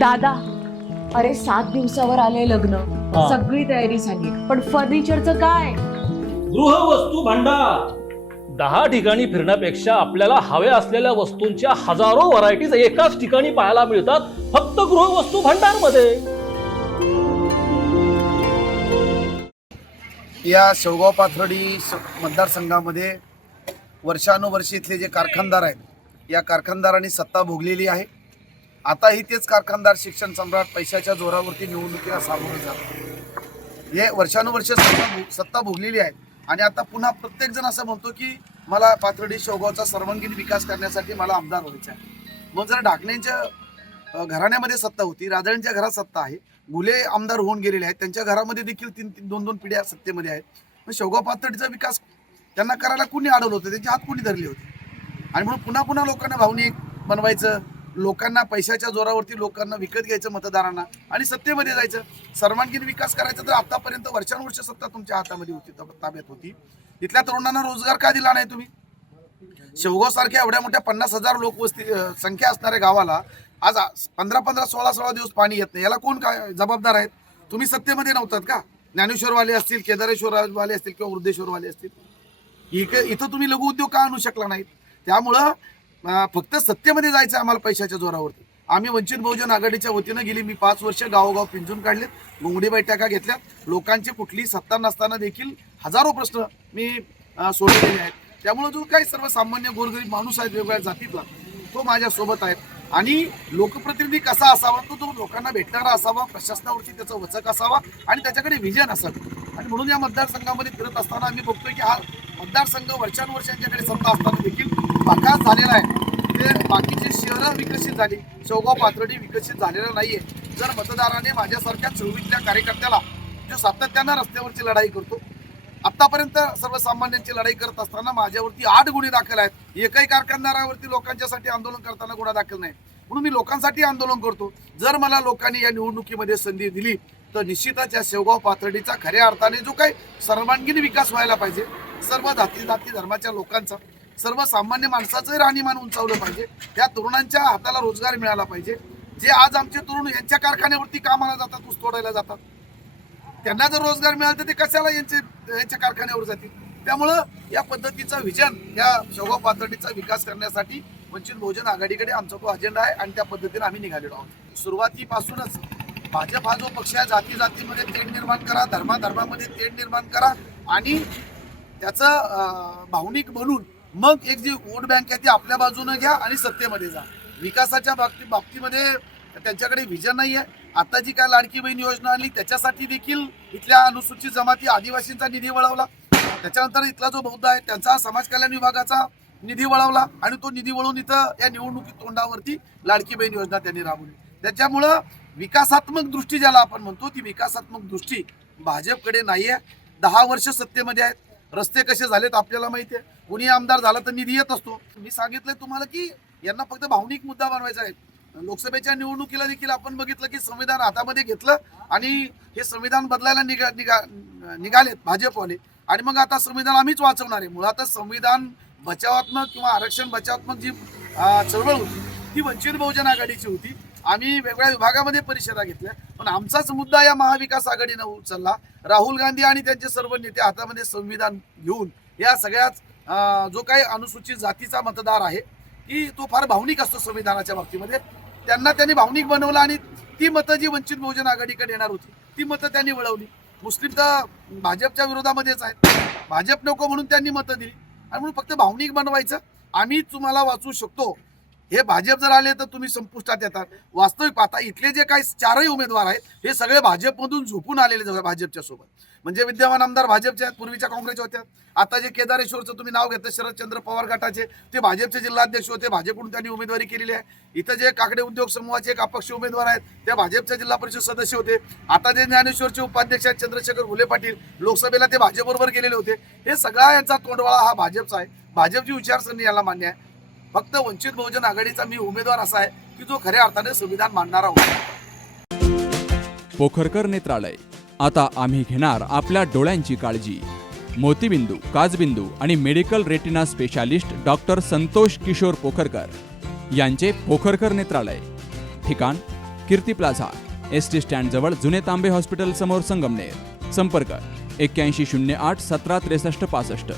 दादा अरे सात दिवसावर आले लग्न. हा. सगळी तयारी झाली. पण फर्निचरचं काय? गृहवस्तू भांडार. दहा ठिकाणी फिरण्यापेक्षा आपल्याला हव्या असलेल्या वस्तूंच्या हजारो व्हरायटीज एकाच ठिकाणी पाहायला मिळतात फक्त गृहवस्तू भांडारमध्ये या शेवगाव पाथर्डी स- मतदारसंघामध्ये वर्षानुवर्षे इथले जे कारखानदार आहेत या कारखानदारांनी सत्ता भोगलेली आहे. आताही तेच कारखानदार शिक्षण सम्राट पैशाच्या जोरावरती निवडणुकीला सामोरे जातात. हे वर्षानुवर्ष सत्ता भो- सत्ता भोगलेली आहे. आणि आता पुन्हा प्रत्येक जण असं म्हणतो की मला पाथर्डी शेवगावचा सर्वांगीण विकास करण्यासाठी मला आमदार व्हायचा आहे. मग जर ढाकण्यांच्या घराण्यामध्ये सत्ता होती. राजळ्यांच्या घरात सत्ता आहे. गुले आमदार होऊन गेलेले आहेत. त्यांच्या घरामध्ये देखील तीन तीन दोन दोन पिढ्या सत्तेमध्ये आहेत. मग शेवगाव पातळीचा विकास त्यांना करायला कुणी अडवलं होतं? त्यांचे हात कुणी धरले होते? आणि म्हणून पुन्हा पुन्हा लोकांना भावनिक बनवायचं लोकांना पैशाच्या जोरावरती लोकांना विकत घ्यायचं मतदारांना आणि सत्तेमध्ये जायचं. सर्वांगीण विकास करायचा तर आतापर्यंत वर्षानुवर्ष सत्ता तुमच्या हातामध्ये होती ताब्यात होती. तिथल्या तरुणांना रोजगार का दिला नाही तुम्ही? शेवगाव सारख्या एवढ्या मोठ्या पन्नास हजार लोकवस्ती संख्या असणाऱ्या गावाला आज पंधरा पंधरा सोळा सोळा दिवस पाणी येत नाही. याला कोण काय जबाबदार आहेत? तुम्ही सत्तेमध्ये नव्हतात का? ज्ञानेश्वरवाले असतील केदारेश्वरवाले असतील किंवा वृद्धेश्वरवाले असतील. इकडे इथं तुम्ही लघु उद्योग का आणू शकला नाहीत? त्यामुळं फक्त सत्तेमध्ये जायचं आहे आम्हाला पैशाच्या जोरावरती. आम्ही वंचित बहुजन आघाडीच्या वतीनं गेली मी पाच वर्ष गावोगाव पिंजून काढलेत घोंगडी बैठका घेतल्यात लोकांची कुठली सत्ता नसताना देखील हजारो प्रश्न मी सोडवलेले आहेत. त्यामुळे जो काही सर्वसामान्य गोरगरीब माणूस आहे वेगवेगळ्या जातीतला तो माझ्यासोबत आहे आणि लोकप्रतिनिधी कसा असावा तो तो लोकांना भेटणारा असावा प्रशासनावरती त्याचा वचक असावा आणि त्याच्याकडे विजन असावं. आणि म्हणून या मतदारसंघामध्ये फिरत असताना आम्ही बघतोय की हा मतदारसंघ वर्षानुवर्षांच्याकडे सत्ता असताना देखील विकास झालेला आहे. ते बाकीचे शहरं विकसित झाली शेवगाव पाथर्डी विकसित झालेलं नाही आहे जर मतदाराने माझ्यासारख्या चळवळीतल्या कार्यकर्त्याला जो सातत्यानं रस्त्यावरची लढाई करतो आतापर्यंत सर्वसामान्यांची लढाई करत असताना माझ्यावरती आठ गुन्हे दाखल आहेत. एकही कारखानदारावरती लोकांच्यासाठी आंदोलन करताना गुन्हा दाखल नाही. म्हणून मी लोकांसाठी आंदोलन करतो. जर मला लोकांनी या निवडणुकीमध्ये संधी दिली तर निश्चितच या शेवगाव पाथर्डीचा खऱ्या अर्थाने जो काही सर्वांगीण विकास व्हायला पाहिजे. सर्व जाती जाती धर्माच्या लोकांचा. सर्वसामान्य माणसाचं राहणीमान उंचावलं पाहिजे. त्या तरुणांच्या हाताला रोजगार मिळाला पाहिजे. जे आज आमचे तरुण यांच्या कारखान्यावरती कामाला जातात ऊस तोडायला जातात. त्यांना जर रोजगार मिळाला तर ते कशाला यांचे यांच्या कारखान्यावर जातील? त्यामुळं या पद्धतीचं विजन या शोभा पातळीचा विकास करण्यासाठी वंचित बहुजन आघाडीकडे आमचा तो अजेंडा आहे आणि त्या पद्धतीने आम्ही निघालेलो आहोत. सुरुवातीपासूनच भाजप हा जो पक्ष आहे जाती जातीमध्ये तेढ निर्माण करा धर्माधर्मामध्ये तेढ निर्माण करा आणि त्याचं भावनिक बनून मग एक जी वोट बँक आहे ती आपल्या बाजूने घ्या आणि सत्तेमध्ये जा. विकासाच्या बाबती बाबतीमध्ये त्यांच्याकडे विजन नाही आहे आता जी काय लाडकी बहीण योजना आली त्याच्यासाठी देखील इथल्या अनुसूचित जमाती आदिवासींचा निधी वळवला. त्याच्यानंतर इथला जो बौद्ध आहे त्यांचा समाज कल्याण विभागाचा निधी वळवला आणि तो निधी वळून इथं या निवडणुकी तोंडावरती लाडकी बहीण योजना त्यांनी राबवली. त्याच्यामुळं विकासात्मक दृष्टी ज्याला आपण म्हणतो ती विकासात्मक दृष्टी भाजपकडे नाही आहे दहा वर्ष सत्तेमध्ये आहेत. रस्ते कसे झालेत आपल्याला माहिती आहे. कोणी आमदार झाला तर निधी येत असतो. मी सांगितलंय तुम्हाला की यांना फक्त भावनिक मुद्दा बनवायचा आहे. लोकसभेच्या निवडणुकीला देखील आपण बघितलं की संविधान हातामध्ये घेतलं आणि हे संविधान बदलायला निघा निघा निघालेत भाजपवाले. आणि मग आता संविधान आम्हीच वाचवणार आहे. मुळातच संविधान बचावात्मक किंवा आरक्षण बचावात्मक जी चळवळ होती ती वंचित बहुजन आघाडीची होती. आम्ही वेगळ्या विभागामध्ये परिषदा घेतल्या. पण आमचाच मुद्दा या महाविकास आघाडीनं उचलला. राहुल गांधी आणि त्यांचे सर्व नेते हातामध्ये संविधान घेऊन या सगळ्याच जो काही अनुसूचित जातीचा मतदार आहे की तो फार भावनिक असतो संविधानाच्या बाबतीमध्ये. त्यांना त्यांनी भावनिक बनवलं आणि ती मतं जी वंचित बहुजन आघाडीकडे येणार होती ती मतं त्यांनी वळवली. मुस्लिम तर भाजपच्या विरोधामध्येच आहेत. भाजप नको म्हणून त्यांनी मतं दिली. आणि म्हणून फक्त भावनिक बनवायचं. आम्ही तुम्हाला वाचू शकतो. हे भाजप जर आले तर तुम्ही संपुष्टात येतात. वास्तविक पाहता इथले जे काही चारही उमेदवार आहेत हे सगळे भाजपमधून झोपून आलेले भाजपच्या सोबत. म्हणजे विद्यमान आमदार भाजपचे आहेत पूर्वीच्या काँग्रेसच्या होत्या. आता जे केदारेश्वरचं तुम्ही नाव घेतलं शरदचंद्र पवार गटाचे ते भाजपचे जिल्हाध्यक्ष होते. भाजपकडून त्यांनी उमेदवारी केलेली आहे. इथं जे काकडे उद्योग समूहाचे एक अपक्ष उमेदवार आहेत ते भाजपच्या जिल्हा परिषद सदस्य होते. आता जे ज्ञानेश्वरचे उपाध्यक्ष आहेत चंद्रशेखर घुले पाटील लोकसभेला ते भाजपबरोबर गेलेले होते. हे सगळा यांचा तोंडवाळा हा भाजपचा आहे. भाजपची विचारसरणी याला मान्य आहे. फक्त वंचित बहुजन आघाडीचा मी उमेदवार असा आहे की जो खऱ्या अर्थाने संविधान मानणारा होता. पोखरकर नेत्रालय. आता आम्ही घेणार आपल्या डोळ्यांची काळजी. मोतीबिंदू काजबिंदू आणि medical retina specialist doctor Santosh Kishor Pokharkar यांचे पोखरकर नेत्रालय. ठिकाण Kirti plaza S T stand जवळ जुने तांबे हॉस्पिटल समोर संगमनेर. संपर्क एक्क्याऐंशी शून्य आठ सतरा त्रेसष्ट पासष्ट.